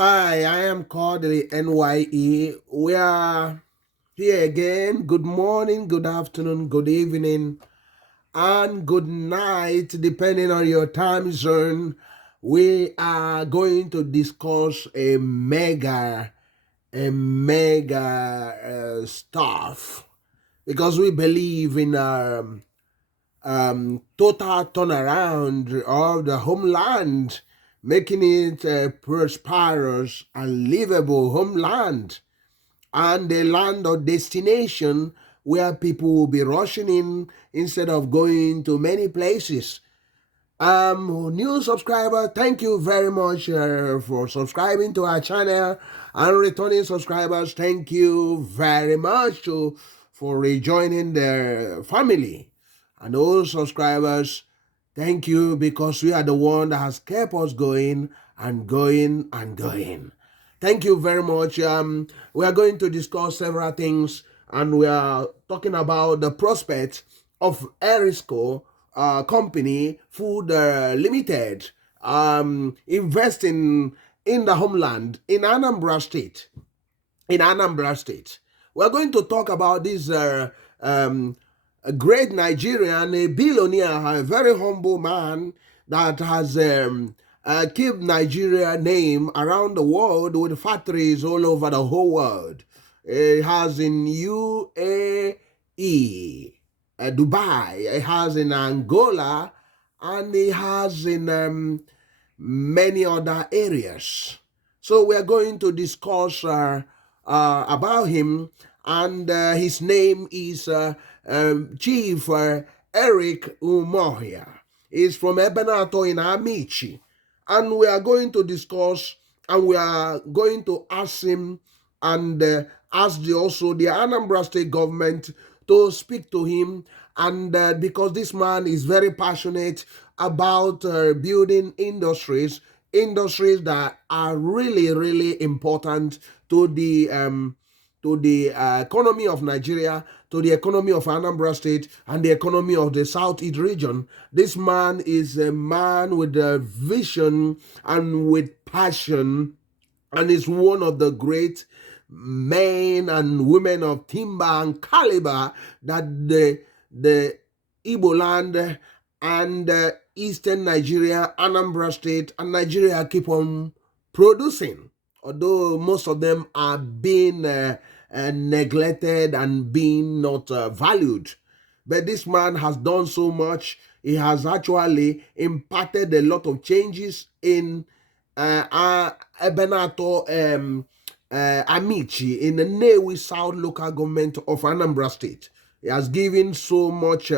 Hi, I am Kodili-nye. We are here again. Good morning, good afternoon, good evening, and good night, depending on your time zone. We are going to discuss a mega stuff because we believe in total turnaround of the homeland, making it a prosperous and livable homeland and a land of destination where people will be rushing in instead of going to many places. New subscriber, thank you very much for subscribing to our channel, and returning subscribers, thank you very much for rejoining the family. And those subscribers, thank you because we are the one that has kept us going and going and going. Thank you very much. We are going to discuss several things, and we are talking about the prospect of Erisco company food limited investing in the homeland in Anambra state. We're going to talk about this a great Nigerian, a billionaire, a very humble man that has kept Nigeria name around the world with factories all over the whole world. It has in UAE, Dubai, it has in Angola, and it has in many other areas. So we are going to discuss about him, and his name is Chief EricUmeofiah. He's from Ebenato in Amici, and we are going to discuss, and we are going to ask him, and ask also the Anambra state government to speak to him, and because this man is very passionate about building industries that are really, really important to the economy of Nigeria, to the economy of Anambra State, and the economy of the Southeast region. This man is a man with a vision and with passion, and is one of the great men and women of timber and caliber that the Igbo land and Eastern Nigeria, Anambra State, and Nigeria keep on producing. Although most of them are being neglected and being not valued. But this man has done so much. He has actually impacted a lot of changes in Ebenato Amici in the Newi South local government of Anambra State. He has given so much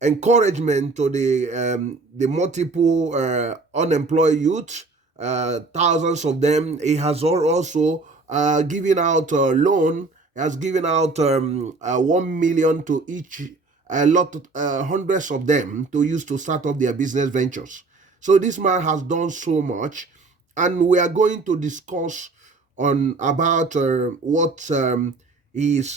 encouragement to the multiple unemployed youth, thousands of them. He has also given out a loan. He has given out 1 million to each, a lot, hundreds of them to use to start up their business ventures. So this man has done so much, and we are going to discuss on about what he's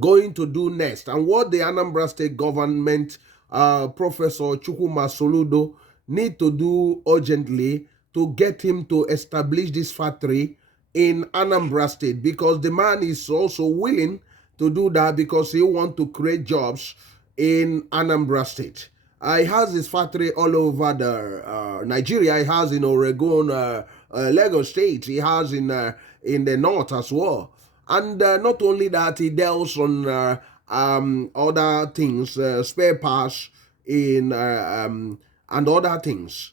going to do next, and what the Anambra State government, Professor Soludo, need to do urgently to get him to establish this factory in Anambra State, because the man is also willing to do that because he wants to create jobs in Anambra State. He has his factory all over the Nigeria. He has in Oregon, Lagos State. He has in the north as well. And not only that, he deals on other things, spare parts in and other things.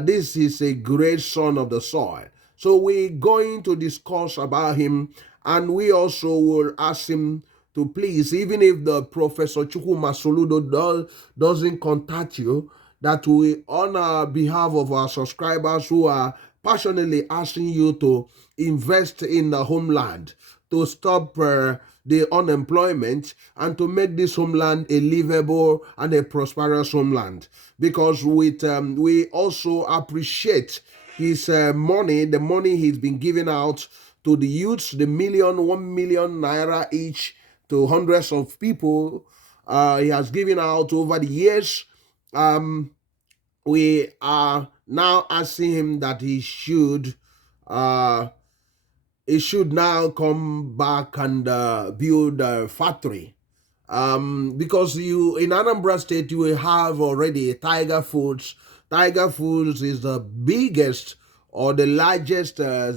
This is a great son of the soil. So we're going to discuss about him, and we also will ask him to please, even if the Professor Soludo doesn't contact you, that we, on behalf of our subscribers who are passionately asking you to invest in the homeland, to stop the unemployment, and to make this homeland a livable and a prosperous homeland. Because with we also appreciate his money, the money he's been giving out to the youths, the 1 million naira each to hundreds of people. He has given out over the years. We are now asking him that uh, he should now come back and build a factory. Because you in Anambra State you will have already Tiger Foods. Tiger Foods is the biggest or the largest uh,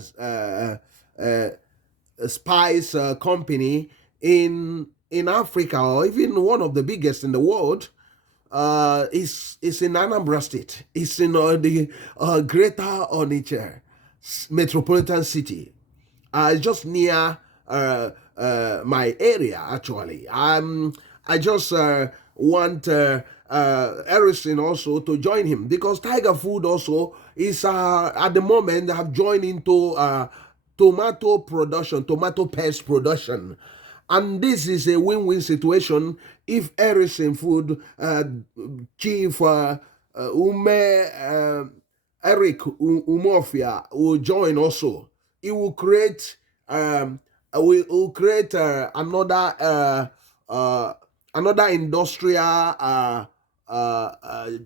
spice company in Africa, or even one of the biggest in the world. Is in Anambra State. It's in the Greater Onitsha metropolitan city. It's just near my area, actually. I just want Harrison also to join him, because Tiger Food also is at the moment they have joined into tomato production, tomato paste production. And this is a win-win situation if Harrison Food Chief EricUmeofiah will join also. It will create another industrial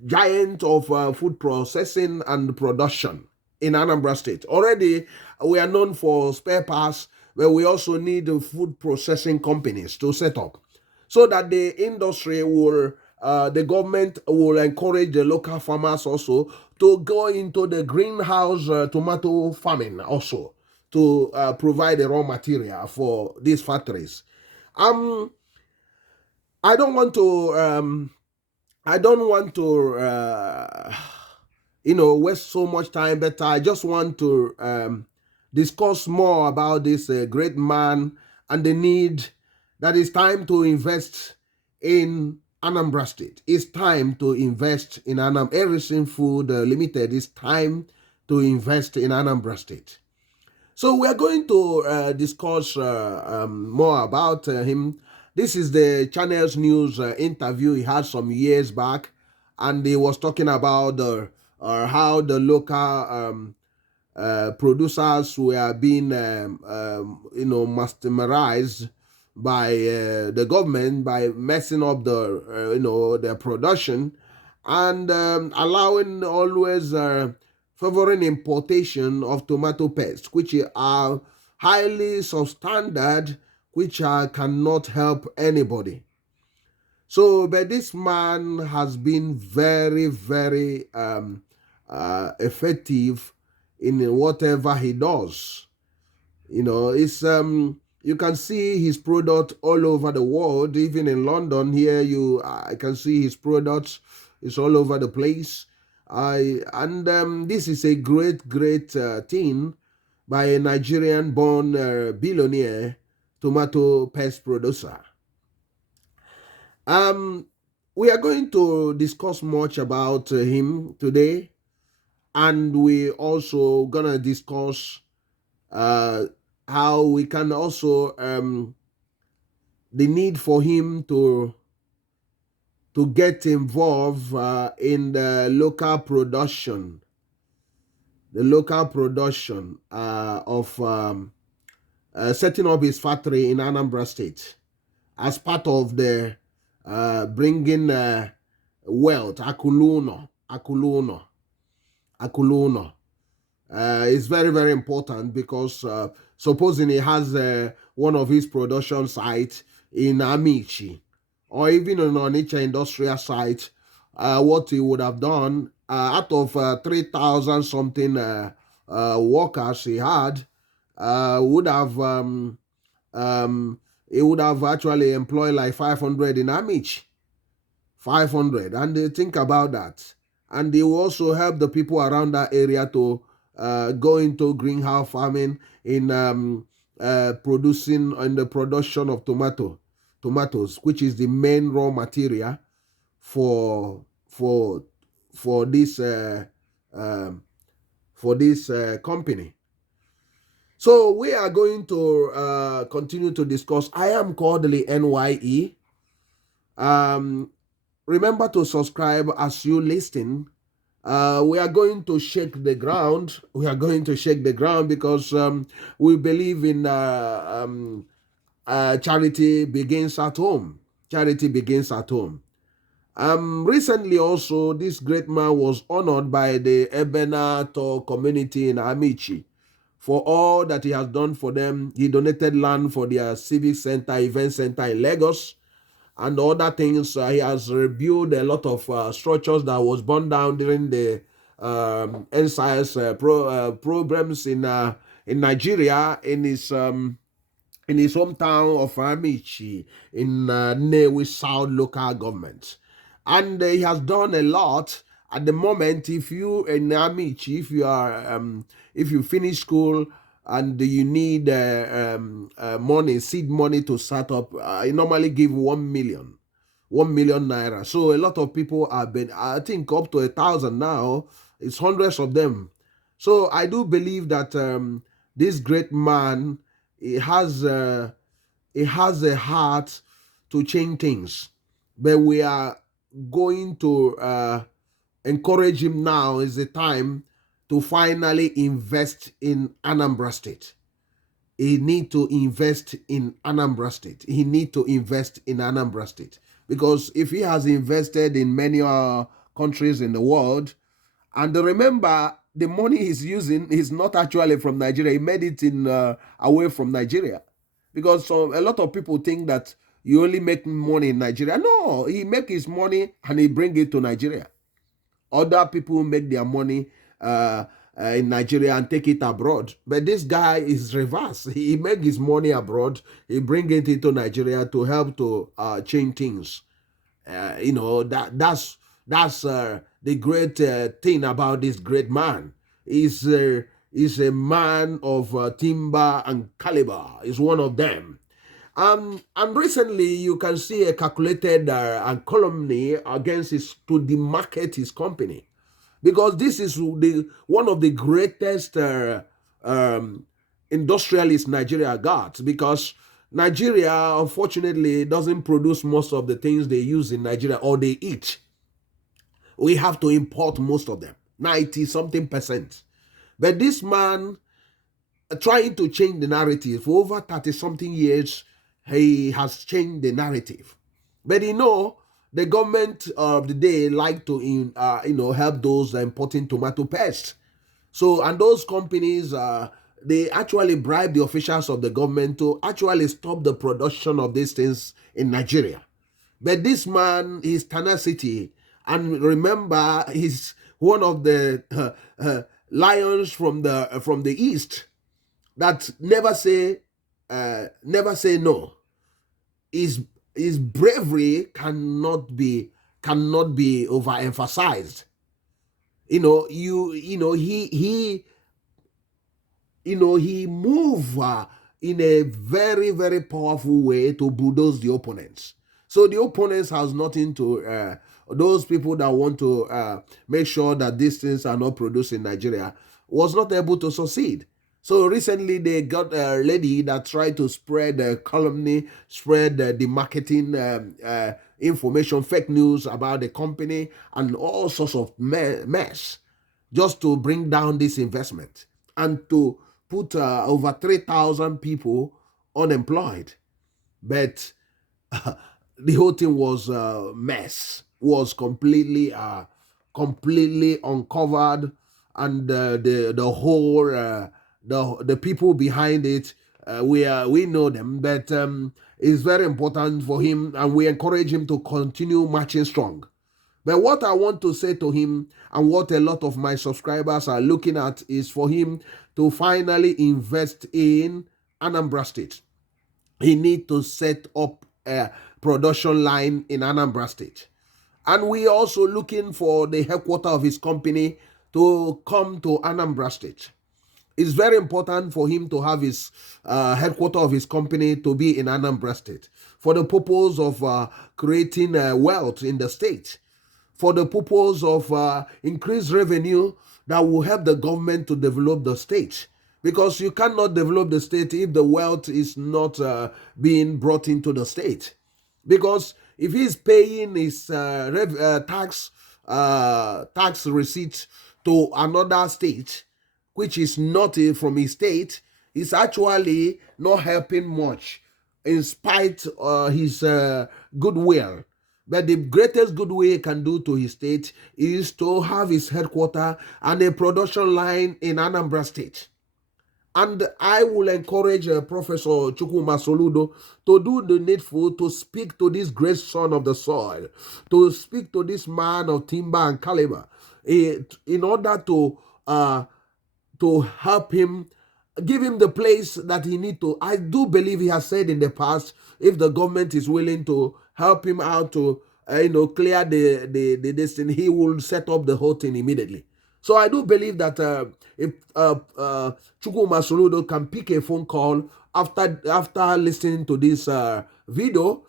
giant of food processing and production in Anambra State. Already, we are known for spare parts, but we also need food processing companies to set up, so that the industry will, the government will encourage the local farmers also to go into the greenhouse tomato farming also, to provide the raw material for these factories. I don't want to waste so much time, but I just want to discuss more about this great man and the need that it's time to invest in Anambra State. It's time to invest in Erisco Food Limited. It's time to invest in Anambra State. So we are going to discuss more about him. This is the Channels News interview he had some years back, and he was talking about how the local producers were being, masterized by the government by messing up their production, and allowing always favoring importation of tomato paste, which are highly substandard, which cannot help anybody. So, but this man has been very, very effective in whatever he does. It's you can see his product all over the world. Even in London here, I can see his products. It's all over the place. This is a great thing by a Nigerian-born billionaire tomato paste producer. We are going to discuss much about him today, and we also gonna discuss how we can also the need for him to get involved in the local production of setting up his factory in Anambra State as part of the bringing wealth, akuluno. It's very, very important, because supposing he has one of his production sites in Amici, or even on Onitsha industrial site, what he would have done, out of 3,000 something workers he had, he would have actually employed like 500 in Amici. 500, and they think about that. And they will also help the people around that area to go into greenhouse farming in the production of tomatoes, which is the main raw material for this company. So we are going to continue to discuss. I am Kodili-nye. Remember to subscribe as you listen. We are going to shake the ground. Because we believe in charity begins at home. Recently also, this great man was honored by the Ebenator community in Amici for all that he has done for them. He donated land for their civic center, event center in Lagos, and other things. He has rebuilt a lot of structures that was burned down during the NSIS programs in Nigeria, in his hometown of Amici in Nnewi South local government. And he has done a lot. At the moment, if you in Amici, if you finish school and you need money, seed money to start up, I normally give 1 million naira. So a lot of people have been, I think, up to 1,000 now. It's hundreds of them. So I do believe that this great man, he has a heart to change things, but we are going to encourage him. Now is the time to finally invest in Anambra State. He need to invest in Anambra State. He need to invest in Anambra State, because if he has invested in many countries in the world, and remember, the money he's using is not actually from Nigeria. He made it in away from Nigeria, because a lot of people think that you only make money in Nigeria. No, he make his money and he bring it to Nigeria. Other people make their money in Nigeria and take it abroad. But this guy is reverse. He make his money abroad. He bring it into Nigeria to help to change things. That's the great thing about this great man. He's a man of timber and caliber. He's one of them. And recently, you can see a calculated calumny against to demarket his company, because this is one of the greatest industrialists Nigeria got, because Nigeria, unfortunately, doesn't produce most of the things they use in Nigeria or they eat. We have to import most of them, 90 something percent. But this man, trying to change the narrative for over 30 something years, he has changed the narrative. But the government of the day like to help those importing tomato pests. So, and those companies, they actually bribe the officials of the government to actually stop the production of these things in Nigeria. But this man, his tenacity, and remember, he's one of the lions from the east that never say no. His bravery cannot be overemphasized. He move in a very, very powerful way to bulldoze the opponents. So the opponents has nothing to those people that want to make sure that these things are not produced in Nigeria was not able to succeed. So recently they got a lady that tried to spread calumny, spread the marketing information, fake news about the company and all sorts of mess, just to bring down this investment and to put over 3,000 people unemployed. But the whole thing was a mess, was completely uncovered, and the whole the people behind it, we know them, but it's very important for him, and we encourage him to continue marching strong. But what I want to say to him, and what a lot of my subscribers are looking at, is for him to finally invest in Anambra State. He needs to set up a production line in Anambra State. And we are also looking for the headquarters of his company to come to Anambra State. It's very important for him to have his headquarters of his company to be in Anambra State, for the purpose of creating wealth in the state, for the purpose of increased revenue that will help the government to develop the state. Because you cannot develop the state if the wealth is not being brought into the state. Because if he's paying his tax receipt to another state, which is not from his state, is actually not helping much, in spite of his goodwill. But the greatest good way he can do to his state is to have his headquarters and a production line in Anambra State. And I will encourage Professor Gov.Soludo to do the needful, to speak to this great son of the soil, to speak to this man of timber and caliber, in order to help him, give him the place that he need to. I do believe he has said in the past, if the government is willing to help him out to clear the destiny, he will set up the whole thing immediately. So I do believe that if Gov.Soludo can pick a phone call after listening to this video,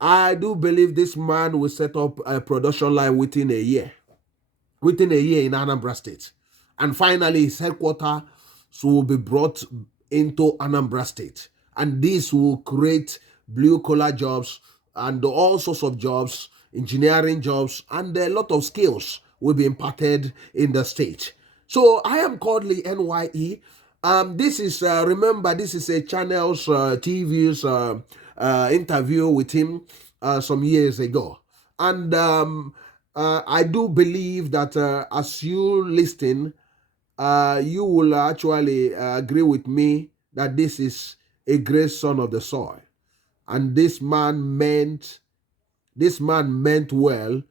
I do believe this man will set up a production line within a year in Anambra State. And finally, his headquarters will be brought into Anambra State. And this will create blue-collar jobs and all sorts of jobs, engineering jobs, and a lot of skills will be imparted in the state. So I am Kodili-nye. This is, remember, this is a channel's TV's interview with him some years ago. And I do believe that as you listen, you will actually agree with me that this is a great son of the soil, and this man meant well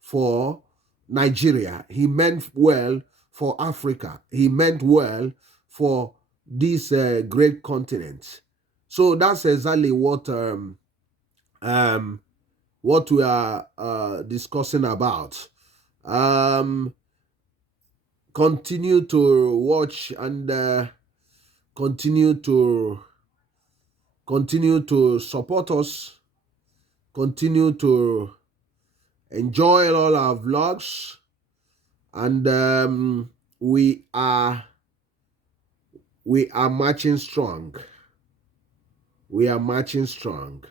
for Nigeria. He meant well for Africa. He meant well for this great continent. So that's exactly what we are discussing about. Continue to watch and continue to support us. Continue to enjoy all our vlogs, and we are marching strong. We are marching strong.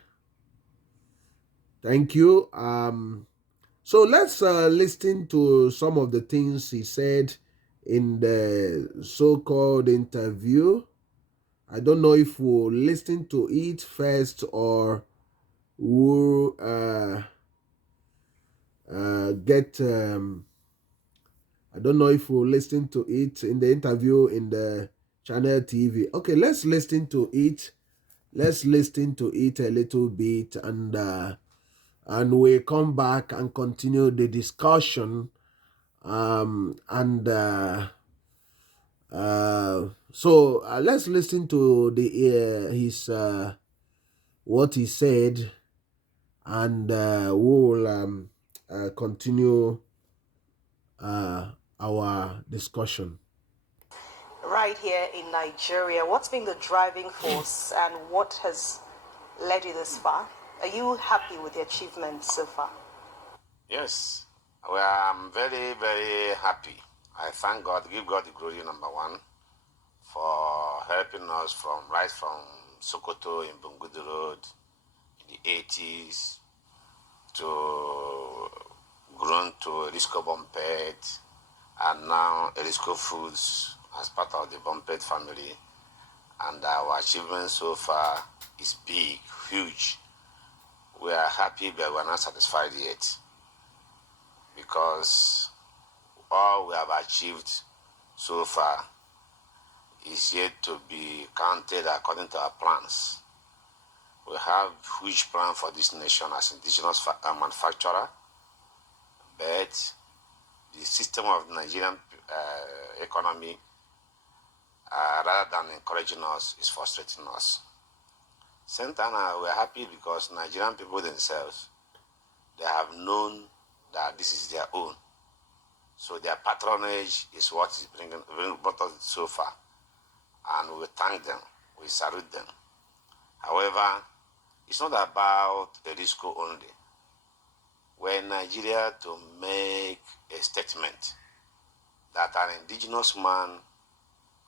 Thank you. So let's listen to some of the things he said in the so-called interview. I don't know if we'll listen to it first or we'll get... I don't know if we'll listen to it in the interview in the channel TV. Okay, let's listen to it. Let's listen to it a little bit, and we'll come back and continue the discussion. So let's listen to his what he said, and we'll continue our discussion. Right here in Nigeria, what's been the driving force and what has led you this far? Are you happy with the achievements so far? Yes, well, I'm very, very happy. I thank God, give God the glory, number one, for helping us right from Sokoto in Bungudu Road in the 80s to grown to Erisco Bumpet, and now Erisco Foods as part of the Bumpet family. And our achievement so far is big, huge. We are happy, but we are not satisfied yet, because all we have achieved so far is yet to be counted according to our plans. We have a huge plan for this nation as indigenous manufacturer, but the system of the Nigerian economy, rather than encouraging us, is frustrating us. Same time, we're happy because Nigerian people themselves, they have known that this is their own. So their patronage is what is brought us so far. And we thank them, we salute them. However, it's not about Erisco only. We're in Nigeria to make a statement that an indigenous man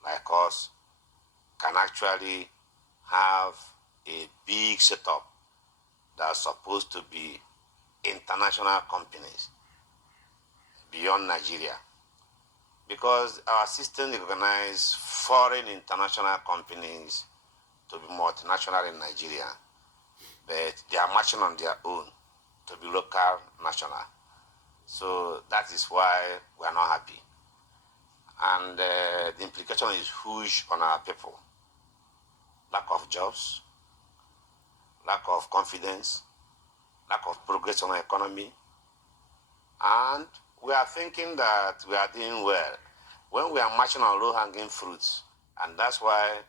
like us can actually have a big setup that's supposed to be international companies beyond Nigeria. Because our system recognizes foreign international companies to be multinational in Nigeria, but they are marching on their own. to be local, national. So that is why we are not happy. And the implication is huge on our people. Lack of jobs, lack of confidence, lack of progress on our economy. And we are thinking that we are doing well when we are marching on low-hanging fruits. And that's why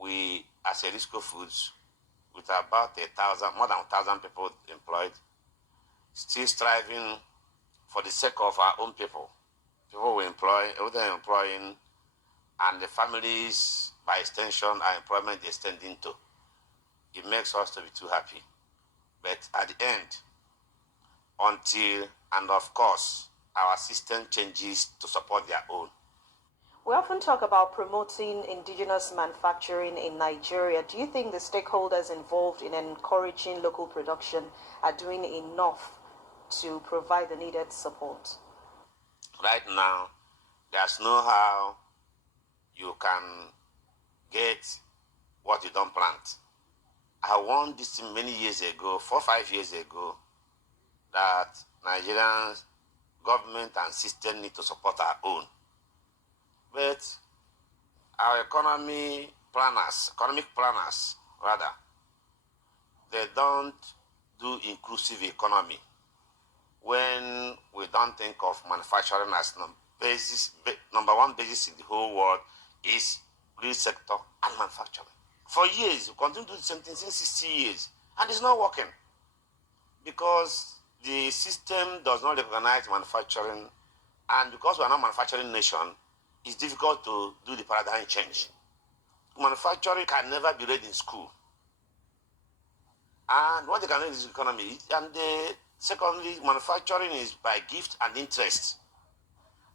we, as Erisco Foods, with about more than 1,000 people employed, still striving for the sake of our own people. People we employ, everything employing, and the families, by extension, our employment extending to. It makes us to be too happy. But at the end, until, and of course, our system changes to support their own. We often talk about promoting indigenous manufacturing in Nigeria. Do you think the stakeholders involved in encouraging local production are doing enough to provide the needed support? Right now, there's no how you can get what you don't plant. I warned this many years ago, 4 or 5 years ago, that Nigerians, government and system need to support our own. But our economic planners, they don't do inclusive economy when we don't think of manufacturing as number one basis in the whole world is real sector and manufacturing. For years, we continue to do the same thing since 60 years, and it's not working because the system does not recognize manufacturing, and because we are not a manufacturing nation, it's difficult to do the paradigm change. Manufacturing can never be read in school. And what they can read is economy. And secondly, manufacturing is by gift and interest.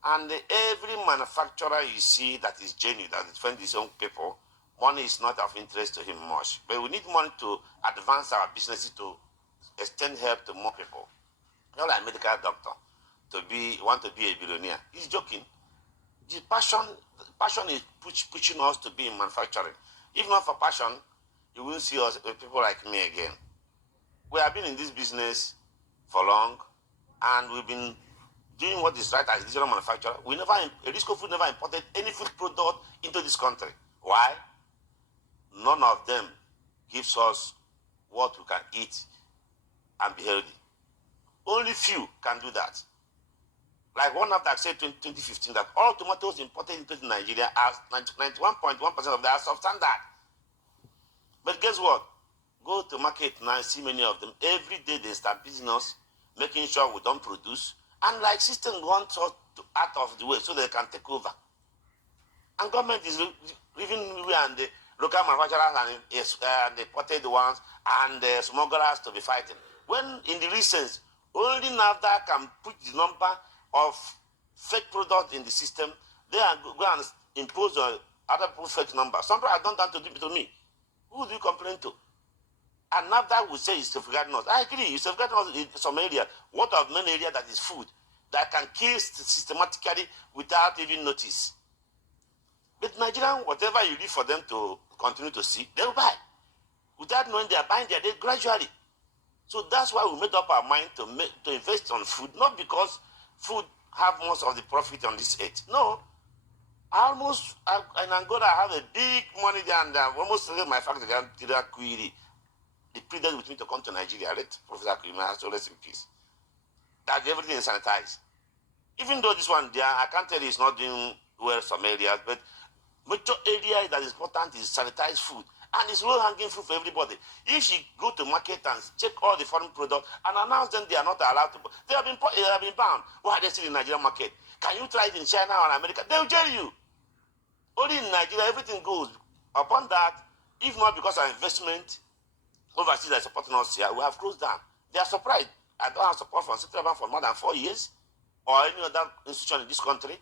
And every manufacturer you see that is genuine, that defends his own people, money is not of interest to him much. But we need money to advance our businesses, to extend help to more people. Not like a medical doctor want to be a billionaire. He's joking. The passion is pushing us to be in manufacturing. If not for passion, you will see us people like me again. We have been in this business for long, and we've been doing what is right as regional manufacturer. Erisco Food never imported any food product into this country. Why? None of them gives us what we can eat and be healthy. Only few can do that. Like one after I said 2015 that all tomatoes imported into Nigeria are 91.1% of them are substandard. But guess what? Go to market now, see many of them. Every day they start business, making sure we don't produce. And like system wants us out of the way so they can take over. And government is leaving we and the local manufacturers and the imported ones and the smugglers to be fighting. When in the recent, only NAFDA can put the number of fake products in the system. They are go and impose other people's fake number. Some people have done that to me. Who do you complain to? And NAFDA will say it's safeguarding us. I agree, it's safeguarding us in some area. What of many area that is food that can kill systematically without even notice? But Nigerian, whatever you leave for them to continue to see, they'll buy. Without knowing they are buying their day gradually. So that's why we made up our mind to invest on food, not because food have most of the profit on this earth. No. In Angola, I have a big money there, and almost sold my factory there, they pleaded with me to come to Nigeria. Let Professor EricUmeofiah, so rest in peace. That everything is sanitized. Even though this one there, I can't tell you it's not doing well some areas, but major area that is important is sanitized food. And it's low-hanging fruit for everybody. If you go to market and check all the foreign products and announce them they are not allowed to, they have been banned. Why are they still in the Nigerian market? Can you try it in China or America? They'll jail you. Only in Nigeria, everything goes. Upon that, if not because of investment, overseas are supporting us here, we have closed down. They are surprised. I don't have support from Central Bank for more than 4 years or any other institution in this country.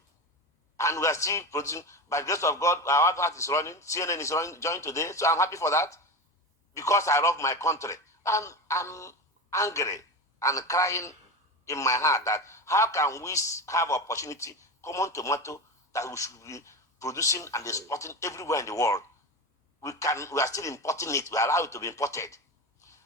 And we are still producing. By the grace of God, our advert is running. CNN is running, joined today. So I'm happy for that because I love my country. And I'm angry and crying in my heart that how can we have opportunity, common tomato, that we should be producing and exporting everywhere in the world. We are still importing it. We allow it to be imported.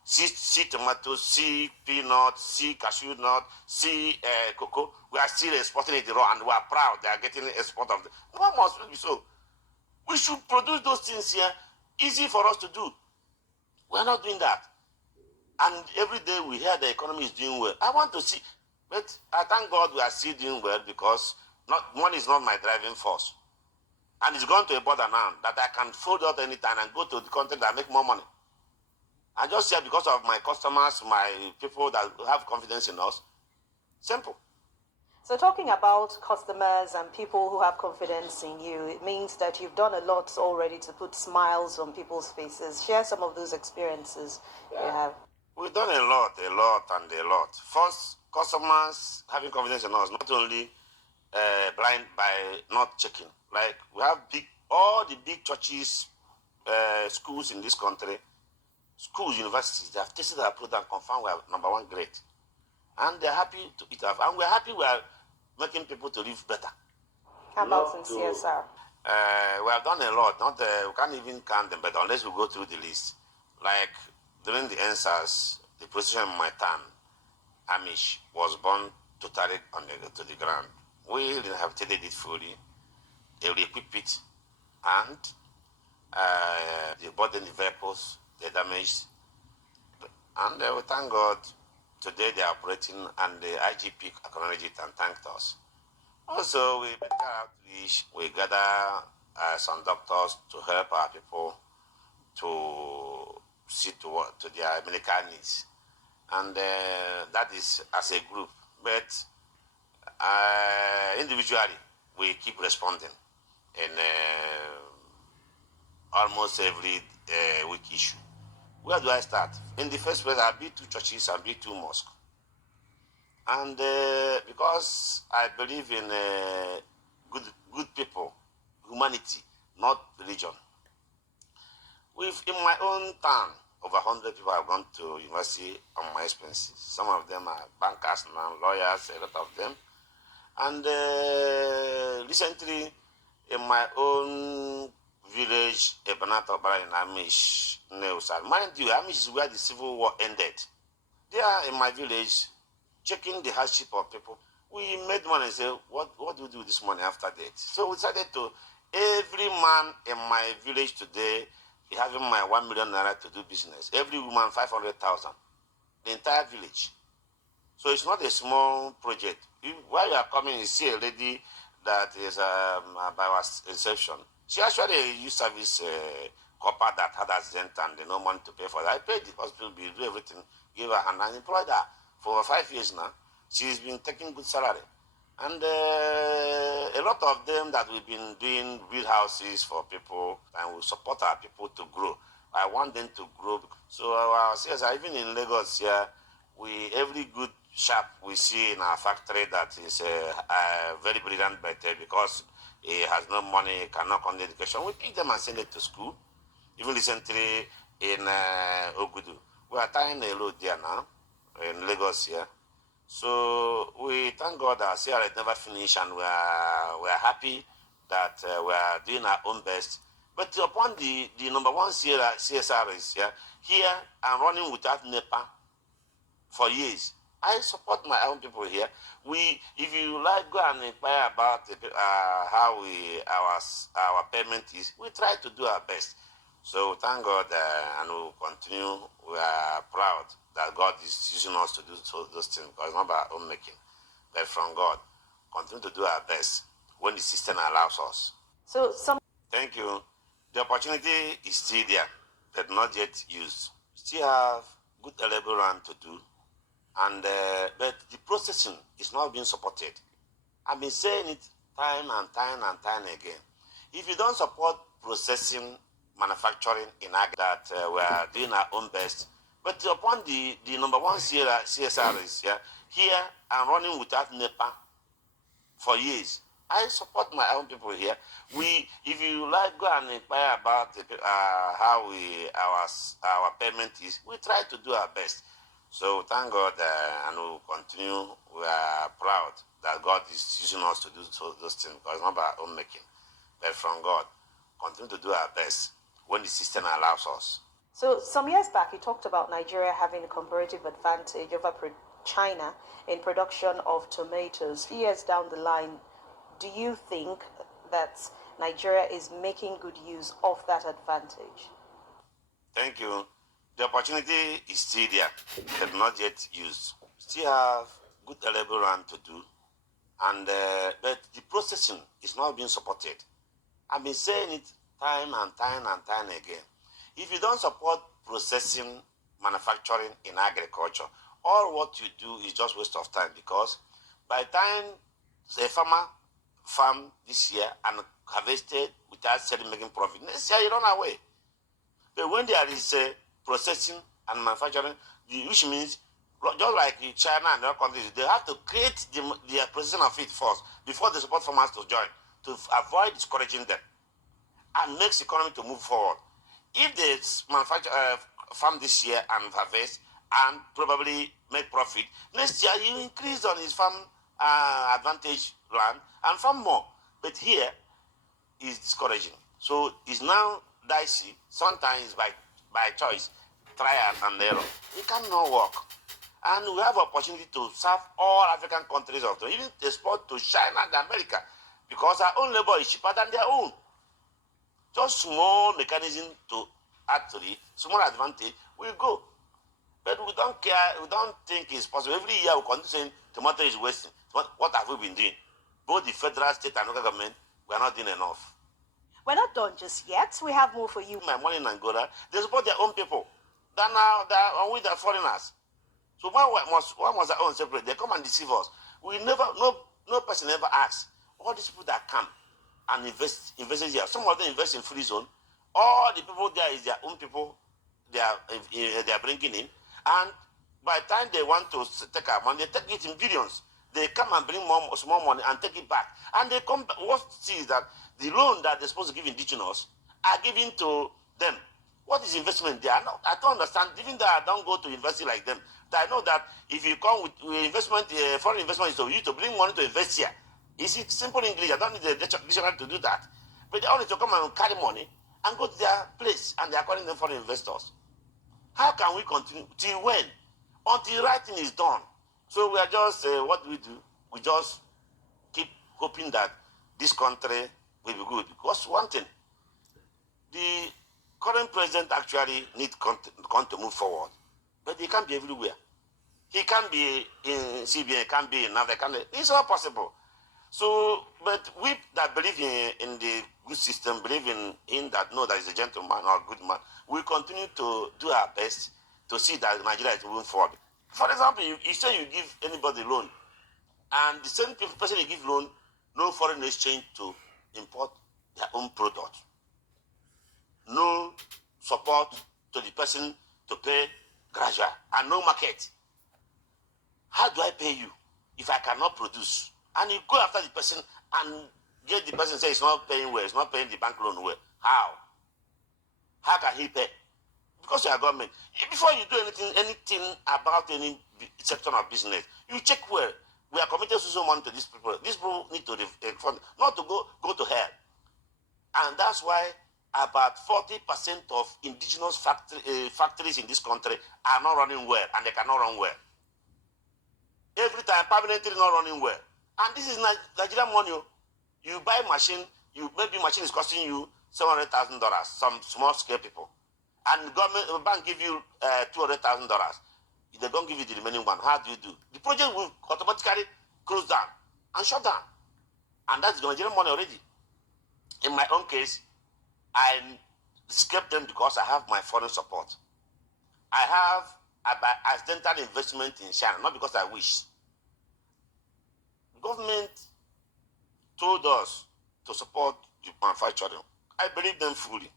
see tomatoes, see peanuts, see cashew nut, see cocoa. We are still exporting it raw, and we are proud they are getting export of them. What must we be so? We should produce those things here, easy for us to do. We are not doing that. And every day we hear the economy is doing well. I want to see, but I thank God we are still doing well because money is not my driving force. And it's gone to a border now that I can fold out anytime and go to the country that make more money. I just say because of my customers, my people that have confidence in us. Simple. So talking about customers and people who have confidence in you, it means that you've done a lot already to put smiles on people's faces. Share some of those experiences you have. We've done a lot, and a lot. First, customers having confidence in us, not only blind by not checking. Like we have all the big churches, schools in this country, schools, universities, they have tested our product and confirmed we are #1 grade. And they're happy to eat our, and we're happy we are making people to live better. How about in CSR? We have done a lot. We can't even count them, but unless we go through the list. Like during the answers, the position in my town, Amish, was born totally to the ground. We rehabilitated it fully, we equipped it, and they bought in the vehicles, they damaged. And we thank God, today they are operating, and the IGP acknowledged it and thanked us. Also, we better outreach, we gather some doctors to help our people to see to their medical needs. And that is as a group. But individually, we keep responding in almost every week issue. Where do I start? In the first place, I built 2 churches and built 2 mosques. And because I believe in good people, humanity, not religion. In my own town, over 100 people have gone to university on my expenses. Some of them are bankers now, lawyers, a lot of them. And recently, in my own village, Ebanata Obara in Amish, Neusa. Mind you, Amish is where the civil war ended. There in my village, checking the hardship of people, we made money and said, what do we do with this money after that? So we decided to, every man in my village today, he having my 1 million naira to do business. Every woman, 500,000. The entire village. So it's not a small project. While you are coming, you see a lady that is by our inception. She actually used service copper that had accident and no money to pay for that. I paid the hospital bill, do everything, give her hand, and employed her for 5 years now. She's been taking good salary. And a lot of them that we've been doing build houses for people, and we support our people to grow. I want them to grow. So our CSR, even in Lagos here, every good shop we see in our factory that is very brilliant, but because he has no money, cannot come to education, we pick them and send it to school. Even recently in Ogudu, we are tying a load there now in Lagos here. So we thank God that CRA never finished, and we are happy that we are doing our own best. But upon the #1 CSR is here I'm running without NEPA for years. I support my own people here. If you like, go and inquire about how our payment is. We try to do our best. So thank God, and we'll continue. We are proud that God is using us to do those things, because it's not by our own making, but from God. Continue to do our best when the system allows us. Thank you. The opportunity is still there, but not yet used. Still have good eligible land to do, and but the processing is not being supported. I've been saying it time and time again. If you don't support processing, manufacturing in ag, that we are doing our own best. But upon the #1 CSR is here I'm running without NEPA for years. I support my own people here. If you like, go and inquire about how our payment is. We try to do our best. So thank God, and we'll continue. We are proud that God is using us to do those things, because it's not by our own making, but from God. Continue to do our best when the system allows us. So some years back, you talked about Nigeria having a comparative advantage over China in production of tomatoes. Few years down the line, do you think that Nigeria is making good use of that advantage? Thank you. The opportunity is still there, but not yet used. Still have good elaborate land to do, and but the processing is not being supported. I've been saying it time and time and time again. If you don't support processing, manufacturing in agriculture, all what you do is just waste of time, because by the time the farmer farm this year and harvested without selling, making profit, next year you run away. But when there is processing and manufacturing, which means just like in China and other countries, they have to create the processing of it first before they support farmers to join, to avoid discouraging them and makes the economy to move forward. If they manufacture farm this year and harvest and probably make profit, next year you increase on his farm advantage land and farm more. But here is discouraging. So it's now dicey. Sometimes by choice, trial and error. It cannot work. And we have opportunity to serve all African countries, of even export to China and America, because our own labor is cheaper than their own. Just small mechanism to add to it, small advantage, we go. But we don't care, we don't think it's possible. Every year we continue saying tomato is wasting. What have we been doing? Both the federal, state, and local government, we are not doing enough. We're not done just yet. We have more for you. My money in Angola, they support their own people. They're now with the foreigners. So why must our own separate? They come and deceive us. We never, no person ever asks. All these people that come and invest here. Some of them invest in free zone. All the people there is their own people. They are bringing in, and by the time they want to take our money, they take it in billions. They come and bring small money and take it back. And they come. What is that the loan that they're supposed to give indigenous are given to them? What is investment there? I don't understand. Even though I don't go to university like them, I know that if you come with investment, foreign investment is to you to bring money to invest here. Is it simple English? I don't need the dictionary to do that. But they only to come and carry money and go to their place, and they are calling them foreign investors. How can we continue? Till when? Until right thing is done. So we are just, what do? We just keep hoping that this country will be good. Because one thing, the current president actually needs to move forward. But he can't be everywhere. He can't be in CBN, he can't be in Africa. It's not possible. So, but we that believe in the good system, believe in that, know that he's a gentleman or a good man, we continue to do our best to see that Nigeria is moving forward. For example, you say you give anybody loan, and the same person you give loan, no foreign exchange to import their own product. No support to the person to pay gradual, and no market. How do I pay you if I cannot produce? And you go after the person and get the person say it's not paying well, it's not paying the bank loan well. How? How can he pay? Because you are government. Before you do anything about any sector of business, you check well. We are committed so money to these people. These people need to fund, not to go to hell. And that's why about 40% of indigenous factories in this country are not running well, and they cannot run well. Every time, permanently not running well. And this is Nigerian money. You buy machine, maybe machine is costing you $700,000, some small scale people. And the bank give you $200,000. They don't give you the remaining one. How do you do? The project will automatically close down and shut down. And that's Nigerian money already. In my own case, I escaped them because I have my foreign support. I have accidental investment in China, not because I wish. Government told us to support the manufacturing. I believe them fully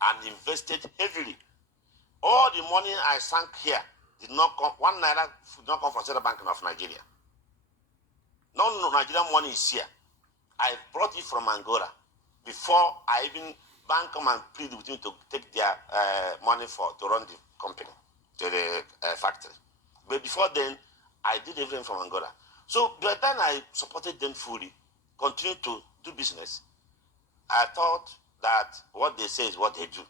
and invested heavily. All the money I sank here did not come, 1 naira did not come from Central Bank of Nigeria. No Nigerian money is here. I brought it from Angola before I even bank come and plead with me to take their money to run the company, to the factory. But before then, I did everything from Angola. So by the time I supported them fully, continued to do business, I thought that what they say is what they do.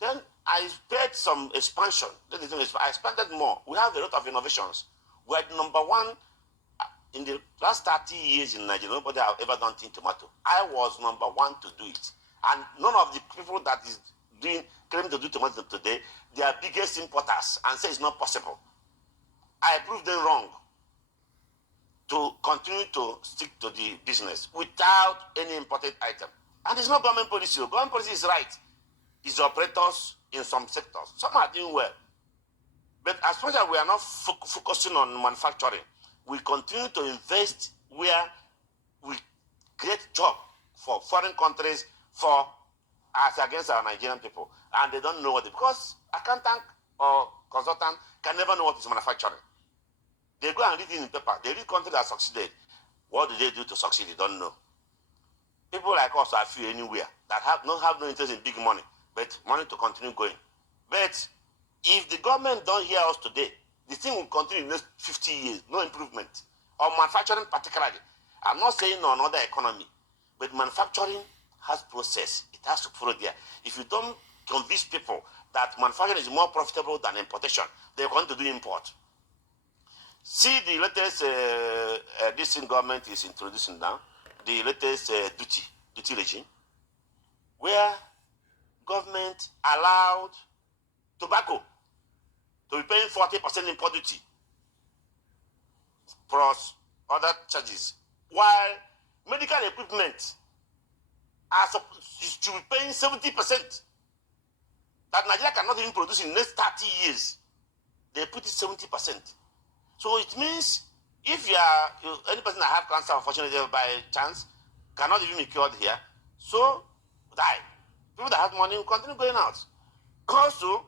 Then I paid some expansion. Then the thing is, I expanded more. We have a lot of innovations. We're number one in the last 30 years in Nigeria. Nobody have ever done tin tomato. I was number one to do it. And none of the people that is claiming to do tomato today, they are biggest importers and say it's not possible. I proved them wrong to continue to stick to the business without any imported item. And it's not government policy. Government policy is right. It's operators in some sectors. Some are doing well. But as much as we are not focusing on manufacturing, we continue to invest where we create jobs for foreign countries as against our Nigerian people. And they don't know what because accountant or consultant can never know what is manufacturing. They go and read it in the paper. They read countries that succeeded. What do they do to succeed? They don't know. People like us are few anywhere that have no interest in big money, but money to continue going. But if the government don't hear us today, the thing will continue in the next 50 years, no improvement. On manufacturing particularly. I'm not saying on other economy, but manufacturing has process. It has to follow there. If you don't convince people that manufacturing is more profitable than importation, they're going to do import. See the latest this thing government is introducing now, the latest duty regime, where government allowed tobacco to be paying 40% import duty plus other charges, while medical equipment should be paying 70%. That Nigeria cannot even produce in the next 30 years. They put it 70%. So it means if you are any person that have cancer, unfortunately by chance, cannot even be cured here, so die. People that have money will continue going out. Also,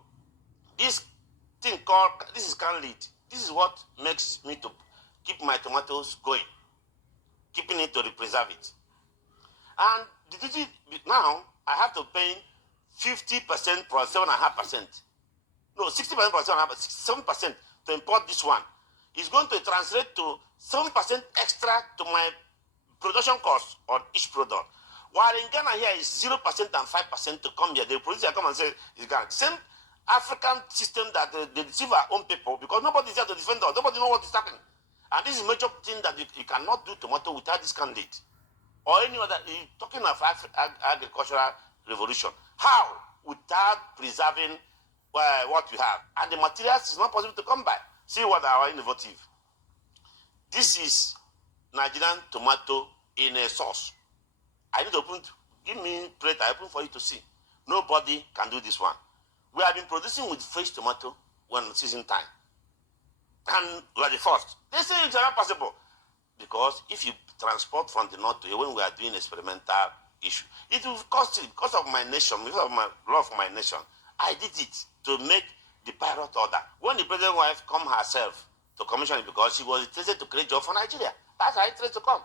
this is canned lead. This is what makes me to keep my tomatoes going, keeping it to preserve it. And the duty now I have to pay 50% plus 7.5%. No, 60% plus 7.5%, 7% to import this one. It's going to translate to 7% extra to my production cost on each product. While in Ghana here is 0% and 5% to come here. The producer come and say it's Ghana. Same African system that they deceive our own people because nobody is there to defend us. Nobody knows what is happening. And this is a major thing that you cannot do tomato without this candidate. Or any other, talking of agricultural revolution. How? Without preserving what we have. And the materials is not possible to come by. See what are innovative. This is Nigerian tomato in a sauce. I need to give me plate, I open for you to see. Nobody can do this one. We have been producing with fresh tomato when season time. And we are the first. They say it's not possible. Because if you transport from the north to here, when we are doing experimental issue, it will cost you because of my nation, because of my love for my nation. I did it to make the pilot order. When the president's wife come herself to commission it because she was interested to create job for Nigeria. That's her interest to come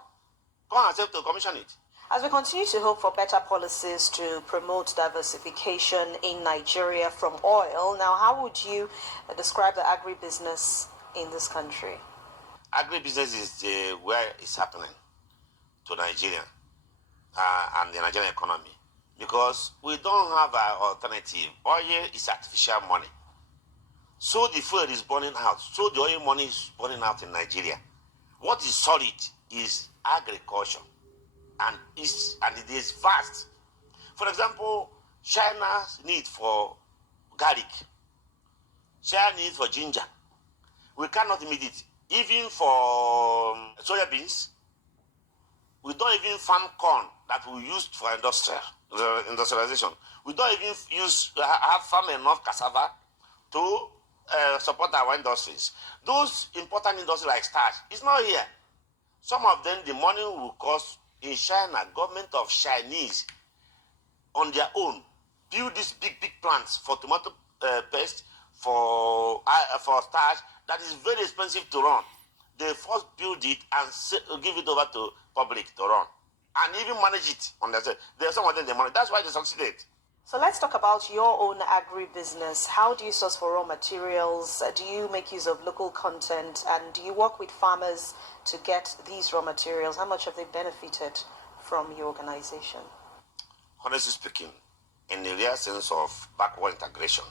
herself to commission it. As we continue to hope for better policies to promote diversification in Nigeria from oil, now how would you describe the agribusiness in this country? Agribusiness is where it's happening to Nigeria and the Nigerian economy because we don't have an alternative. Oil is artificial money. So the fuel is burning out. So the oil money is burning out in Nigeria. What is solid is agriculture. And it is vast. For example, China's need for garlic. China need for ginger. We cannot meet it. Even for soya beans, we don't even farm corn that we use for industrialization. We don't even farm enough cassava to support our industries. Those important industries like starch, it's not here. Some of them, the money will cost in China, government of Chinese on their own build these big plants for tomato paste, for starch that is very expensive to run. They first build it and give it over to public to run and even manage it on their side. There's some of them they manage. That's why they succeeded. So let's talk about your own agribusiness. How do you source for raw materials? Do you make use of local content? And do you work with farmers to get these raw materials? How much have they benefited from your organization? Honestly speaking, in the real sense of backward integration.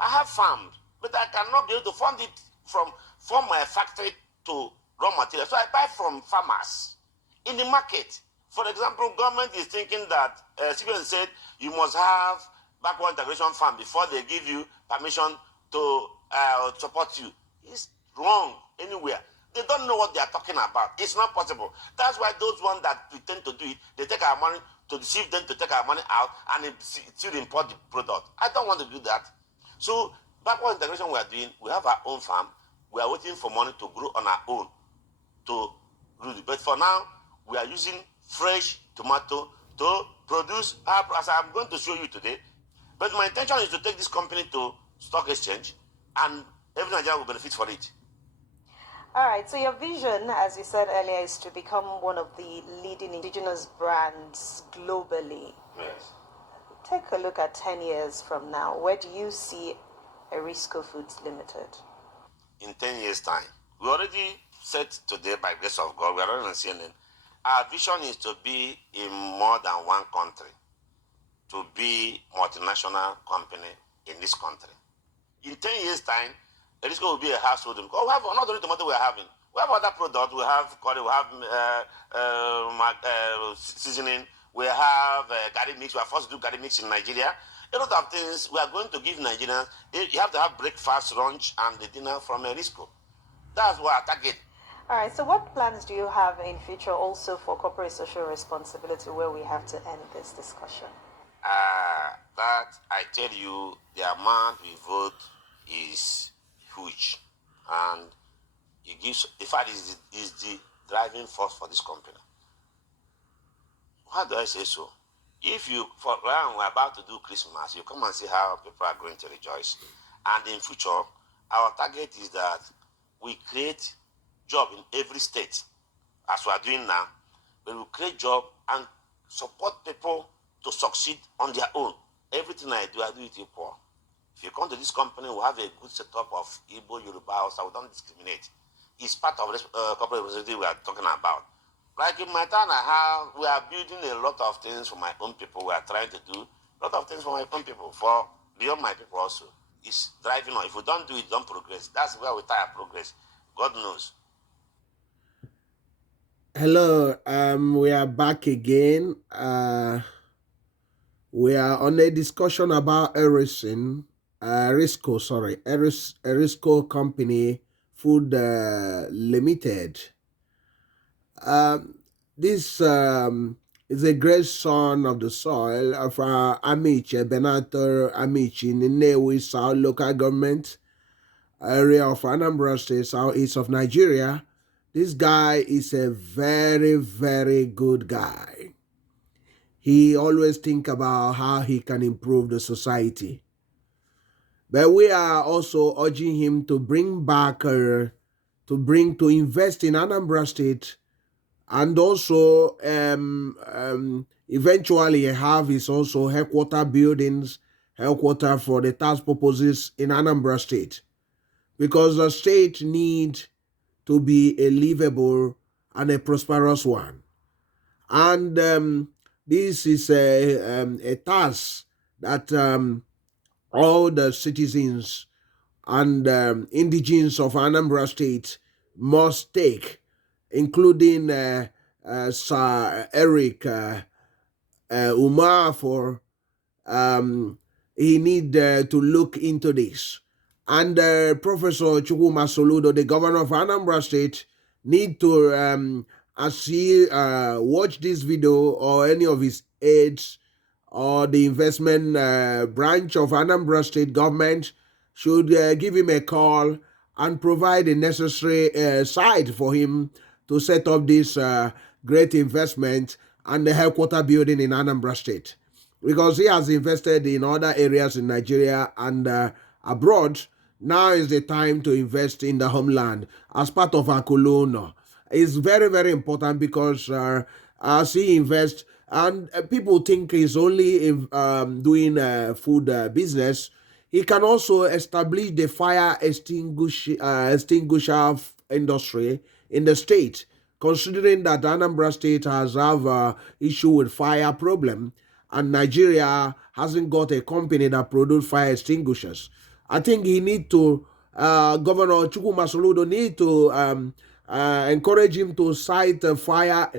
I have farms, but I cannot be able to fund it from my factory to raw material. So I buy from farmers in the market. For example, government is thinking that CBN said you must have backward integration farm before they give you permission to support you. It's wrong anywhere. They don't know what they are talking about. It's not possible. That's why those ones that pretend to do it, they take our money to deceive them to take our money out and still import the product. I don't want to do that. So backward integration we are doing, we have our own farm. We are waiting for money to grow on our own to do it. But for now, we are using fresh tomato to produce as I'm going to show you today. But my intention is to take this company to stock exchange and every Nigerian will benefit for it. All right, so your vision, as you said earlier, is to become one of the leading indigenous brands globally. Yes. Take a look at 10 years from now. Where do you see Erisco Foods Limited? In 10 years' time, we already said today, by grace of God, we are already on CNN. Our vision is to be in more than one country, to be multinational company in this country. In 10 years' time, Erisco will be a household. We have not only tomato we are having. We have other products. We have curry. We have seasoning. We have garlic mix. We are forced to do garlic mix in Nigeria. A lot of things we are going to give Nigerians. You have to have breakfast, lunch, and the dinner from Erisco. That's what our target. All right, so what plans do you have in future also for corporate social responsibility, where we have to end this discussion? That I tell you, the amount we vote is huge, and it gives, in fact, is the driving force for this company. How do I say so? If you, for now, we're about to do Christmas, you come and see how people are going to rejoice. And in future, our target is that we create job in every state, as we are doing now. We will create job and support people to succeed on their own. Everything I do it equal. If you come to this company, we have a good setup of Igbo, Yoruba, so we don't discriminate. It's part of this corporate responsibility we are talking about. Like in my town, we are building a lot of things for my own people. We are trying to do a lot of things for my own people, for beyond my people also. It's driving on. If we don't do it, don't progress. That's where we tie our progress. God knows. Hello, we are back again. We are on a discussion about Erisco Company Food Limited. This is a great son of the soil of Amici, Benator Amici, in the Nnewi South local government area of Anambra State, southeast of Nigeria. This guy is a very, very good guy. He always think about how he can improve the society. But we are also urging him to bring back, to invest in Anambra State, and also eventually have his also headquarter buildings, headquarter for the tax purposes in Anambra State, because the state needs to be a livable and a prosperous one. And this is a task that all the citizens and indigenes of Anambra State must take, including Sir EricUmeofiah. He need to look into this. And Professor Gov.Soludo, the governor of Anambra State, need to, as he watch this video, or any of his aides, or the investment branch of Anambra State government, should give him a call and provide the necessary site for him to set up this great investment and the headquarter building in Anambra State. Because he has invested in other areas in Nigeria and abroad. Now is the time to invest in the homeland as part of our colony. It's very, very important, because as he invests, and people think he's only doing food business, he can also establish the fire extinguisher industry in the state, considering that Anambra State has issue with fire problem. and Nigeria hasn't got a company that produce fire extinguishers. I think he need to, Governor Chukwuma-Soludo need to encourage him to cite a fire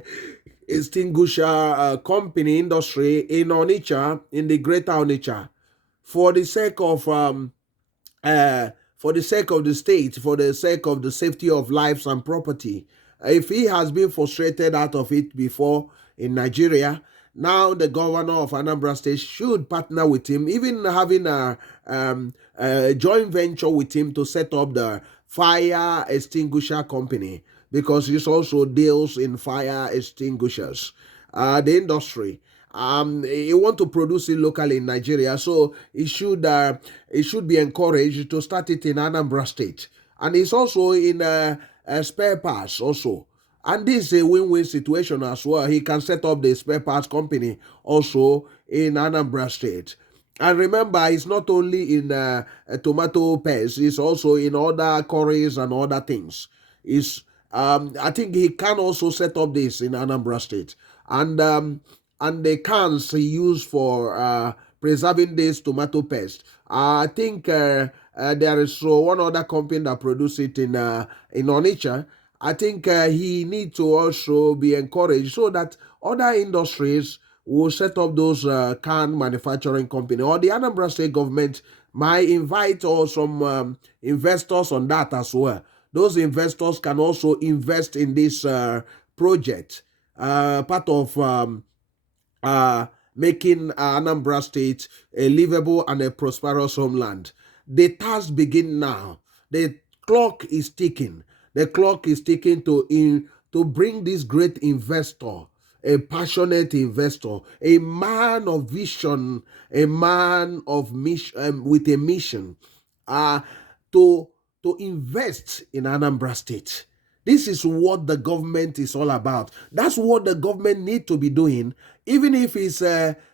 extinguisher company industry in Onitsha, in the Greater Onitsha, for the sake of for the sake of the state, for the sake of the safety of lives and property. If he has been frustrated out of it before in Nigeria, now the governor of Anambra State should partner with him, even having a joint venture with him to set up the fire extinguisher company, because he also deals in fire extinguishers. The industry. He want to produce it locally in Nigeria, so it should be encouraged to start it in Anambra State, and it's also in spare parts also. And this is a win-win situation as well. He can set up the spare parts company also in Anambra State. And remember, it's not only in tomato paste; it's also in other curries and other things. I think he can also set up this in Anambra State, and the cans he used for preserving this tomato paste. I think there is one other company that produce it in Onitsha. I think he needs to also be encouraged so that other industries will set up those can manufacturing company, or the Anambra State government might invite or some investors on that as well. Those investors can also invest in this project, part of making Anambra State a livable and a prosperous homeland. The task begin now. The clock is ticking. The clock is ticking to bring this great investor, a passionate investor, a man of vision, a man of mission, with a mission, to invest in Anambra State. This is what the government is all about. That's what the government need to be doing, even if it's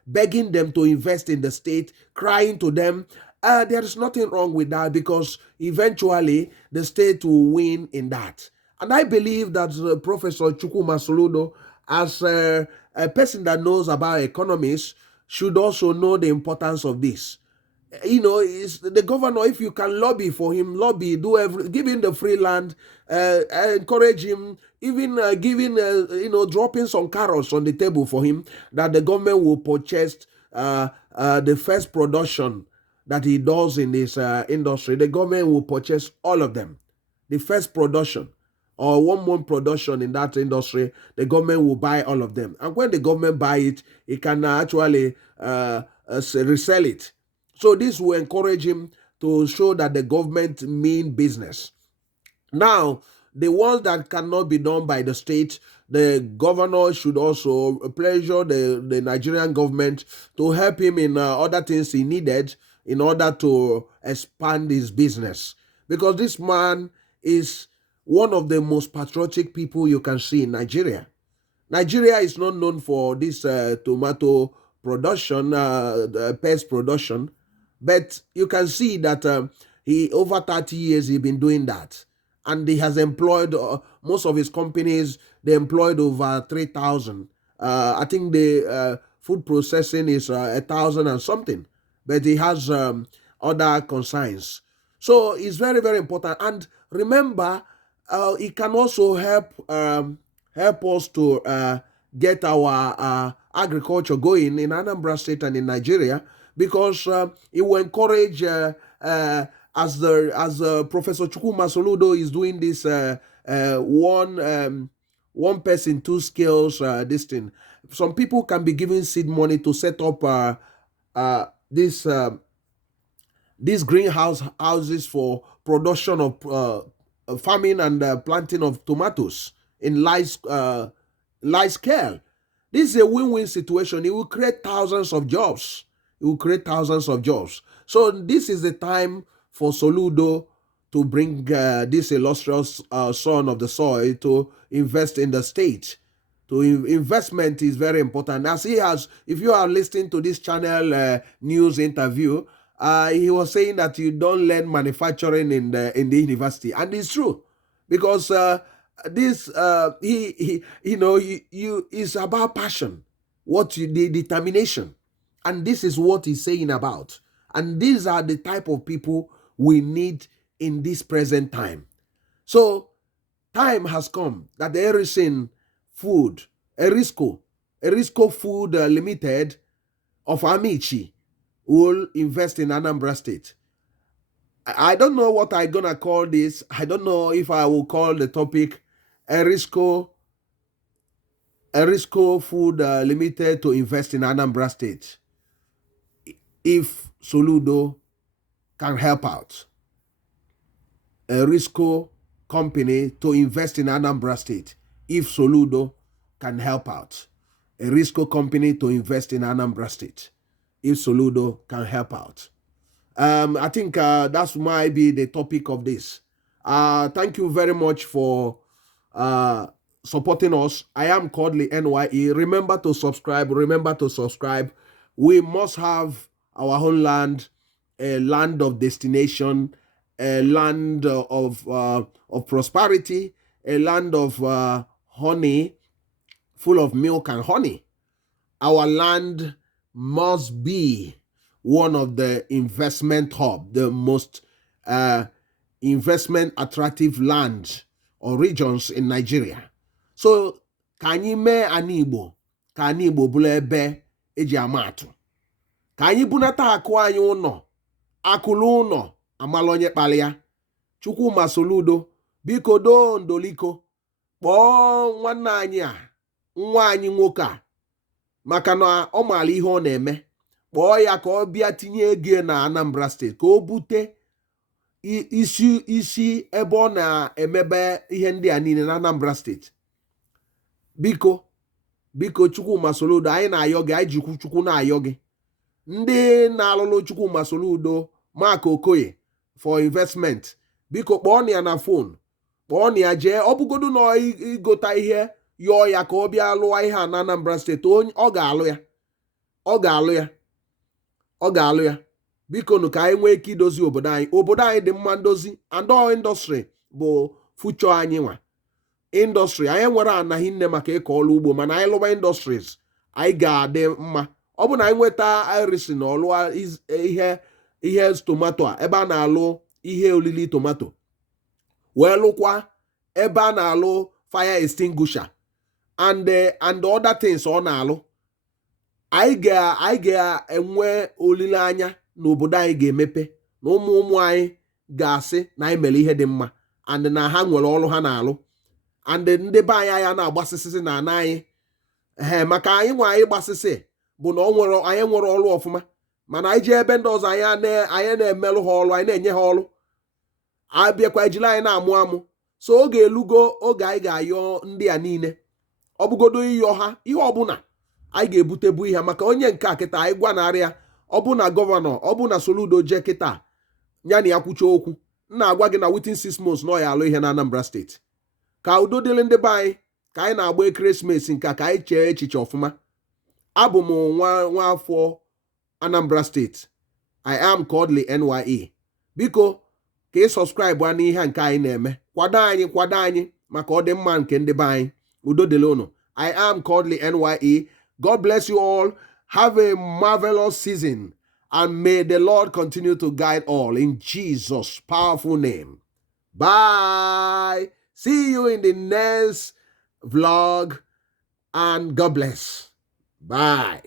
begging them to invest in the state, crying to them. There is nothing wrong with that, because eventually the state will win in that. And I believe that Professor Chukwuma-Soludo, as a person that knows about economics, should also know the importance of this. Is the governor, if you can lobby for him, lobby, give him the free land, encourage him, even giving, dropping some carrots on the table for him, that the government will purchase the first production that he does in this industry. The government will purchase all of them. The first production or 1 month production in that industry, the government will buy all of them. And when the government buy it, it can actually resell it. So this will encourage him to show that the government mean business. Now, the ones that cannot be done by the state, the governor should also pressure the Nigerian government to help him in other things he needed in order to expand his business. Because this man is one of the most patriotic people you can see in Nigeria. Nigeria is not known for this tomato production, paste production, but you can see that he over 30 years he's been doing that, and he has employed most of his companies. They employed over 3,000. I think the food processing is 1,000 and something, but he has other concerns. So it's very, very important. And remember, it can also help us to get our agriculture going in Anambra State and in Nigeria, because it will encourage, as Professor Chukwuma-Soludo is doing this one person, two skills, this thing. Some people can be given seed money to set up these greenhouse houses for production of farming and planting of tomatoes in large scale. This is a win-win situation. It will create thousands of jobs. So this is the time for Soludo to bring this illustrious son of the soil to invest in the state. Investment is very important. As he has, if you are listening to this channel news interview, he was saying that you don't learn manufacturing in the university, and it's true, because this it's about passion, the determination. And this is what he's saying about. And these are the type of people we need in this present time. So time has come that the Erisco Food Limited of Amici will invest in Anambra State. I don't know what I'm gonna call this. I don't know if I will call the topic Erisco Food Limited to invest in Anambra State. If Soludo can help out, Erisco company to invest in Anambra State. If Soludo can help out, Erisco company to invest in Anambra State. If Soludo can help out. I think that might be the topic of this. Thank you very much for supporting us. I am Kodili-nye. Remember to subscribe. We must have our own land, a land of destination, a land of prosperity, a land of honey, full of milk and honey. Our land must be one of the investment hub, the most investment attractive land or regions in Nigeria. So ka anyị mee ana Igbo ka ana Igbo bụrụ ebe eji ama atụ. Ka anyị bunata akụ anyị ụnọ, akụlụ ụnọ amala onye kpali ya. Chukwuma-Soludo biko doo ndoliko kpọọ nwanne anyị a, nwa anyị nwoke a, maka na ọ maara ihe ọ na-eme. Kpọọ ya ka ọ bịa tinye ego na Anambra steeti ka o bute isi ebe ọ na-emebe ihe ndị a niile na Anambra steeti. Biko Chukwuma-Soludo, anyị na-ayọ gị, anyị jikwu Chukwu na-ayọ gị. Ndị na-alụlụ Chukwuma-Soludo Mark Okoye for investment, biko kpọọ ya na fon, kpọọ ya jee, ọ bụgodu na ịgota ihe yọọ ya ka ọ bịa lụọ ihe a na Anambra steeti. Ọ ga-alụ ya. Biko nụ ka anyị nwee ike idozi obodo anyị dị mma ndozi. And all industry bụ future anyị nwa. Industry anyị nwere anaghị nne maka ịkọ ọrụ ugbo, mana anyị lụba industries anyị ga-adị mma. Ọ bụ na anyị nweta Iris na ọlụa ihe tomato a, ebe a na-alụ ihe olili tomato, wee lụkwa ebe a na-alụ fire extinguisher and other things ọ na-alụ, anyị ga-enwe olileanya na obodo anyị ga-emepe, na ụmụ anyị ga-asị na anyị mere ihe dị mma and na ha nwere ọrụ ha na-alụ, and ndị be anyị na-agbasịsị na ana anyị maka anyị nwe anyị gbasịsị bụ na anyị nwere ọrụ ọfụma, mana anyị jee ebe ndị ọzọ anyị na-emelụ ha ọrụ, anyị na-enye ha ọrụ, abịakwa ejiri anyị na-amụ amụ. So oge elugo oge anyị ga-ayọ ndị a niile, ọ bụgodo ịyọ ha ihe ọbụla anyị ga-ebutebu ihe, maka onye nke a kịta anyị gwanarị ya, ọ bụ na gọvanọ, ọ bụ na Soludo jee kịta ya na ya kwucha okwu, na-agwa gị na within 6 months na ọ ya alụ ihe na Anambra steeti. Ka udo dịrị ndị be anyị, ka anyị na-agba ekeresimesi nke ka anyị chee echiche ọfụma. Abụ m nwa afọ Anambra steeti. I am Kodili-nye. Biko ka ị sọskraịbụ a n'ihe nke anyị na-eme, kwado anyị maka ọdịmma nke ndị be anyị. Udo dịrị unu. I am Kodili-nye. God bless you all. Have a marvelous season, and may the Lord continue to guide all in Jesus' powerful name. Bye. See you in the next vlog, and God bless. Bye.